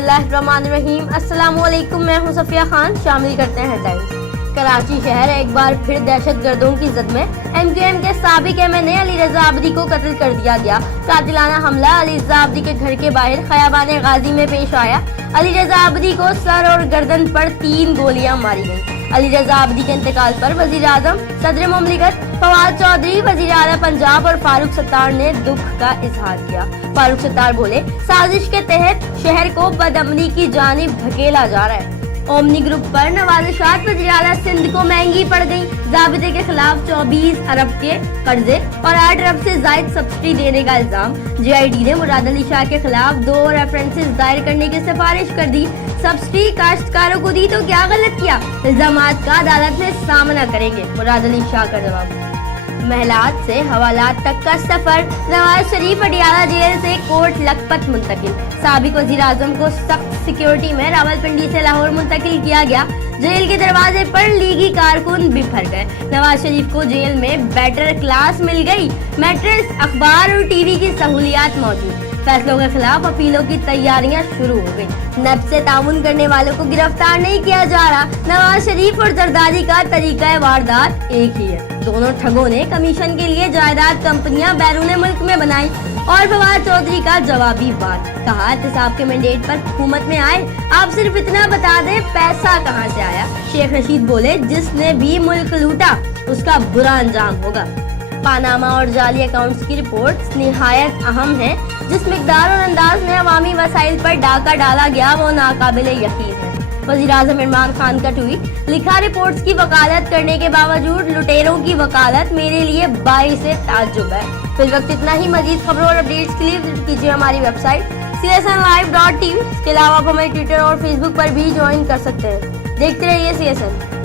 बिस्मिल्लाहिर्रहमानिर्रहीम। अस्सलाम वालेकुम, मैं हूं सफिया खान। शामिल करते हैं हेडलाइंस। कराची शहर एक बार फिर दहशत गर्दों की जद में। MQM के साबिक MNA अली रजा आबदी को कत्ल कर दिया गया। कातिलाना हमला अली रजा आबदी के घर के बाहर खयाबान गाजी में पेश आया। अली रजा आबदी को सर और गर्दन पर 3 गोलियां मारी गईं। अली रजा आबदी के इंतकाल पर वजीर आजम, सदर मुमलिकत फवाद चौधरी, वजीर आला पंजाब और फारूक सत्तार ने दुख का इजहार किया। फारूक सत्तार बोले, साजिश के तहत शहर को बदअमनी की जानिब धकेला जा रहा है। ओमनी ग्रुप पर नवाज़िशात वज़ीर आला सिंध को महंगी पड़ गई। ज़ाबिते के खिलाफ 24 अरब के कर्जे और 8 अरब से जायद सब्सिडी देने का इल्जाम। JID ने मुराद अली शाह के खिलाफ 2 रेफरेंसेस दायर करने की सिफारिश कर दी। सब्सिडी काश्तकारों को दी तो क्या गलत किया? इल्जामात का अदालत में सामना करेंगे, मुराद अली शाह का जवाब। महलात से हवालात तक का सफर। नवाज शरीफ अडियाला जेल से कोर्ट लखपत मुंतकिल। साबिक वजीर आजम को सख्त सिक्योरिटी में रावलपिंडी से लाहौर मुंतकिल किया गया। जेल के दरवाजे पर लीगी कारकुन बिफर गए। नवाज शरीफ को जेल में बेटर क्लास मिल गई। मैट्रेस, अखबार और TV की सहूलियात मौजूद। फैसलों के खिलाफ अपीलों की तैयारियां शुरू हो गई। नब से ताउन करने वालों को गिरफ्तार नहीं किया जा रहा। नवाज शरीफ और जरदारी का तरीका वारदात एक ही है। दोनों ठगों ने कमीशन के लिए जायदाद कंपनियां बैरून मुल्क में बनाई। और फवाद चौधरी का जवाबी वार, कहा एहतसाब के मैंडेट पर हुकूमत में आए, आप सिर्फ इतना बता दें पैसा कहां से आया। शेख रशीद बोले, जिसने भी मुल्क लूटा उसका बुरा अंजाम होगा। पानामा और जाली अकाउंट्स की रिपोर्ट्स निहायत अहम है। जिस मिकदार और अंदाज में अवामी वसाइल पर डाका डाला गया वो नाकाबिले यकीन है। वज़ीर आज़म इमरान खान का ट्वीट, लिखा, रिपोर्ट्स की वकालत करने के बावजूद लुटेरों की वकालत मेरे लिए बाइस ताज्जुब है। फिल वक्त इतना ही। मजीद खबरों और अपडेट्स के लिए विजिट कीजिए हमारी वेबसाइट csnlive.tv। इसके अलावा आप हमें ट्विटर और फेसबुक पर भी ज्वाइन कर सकते हैं। देखते रहिए CSN।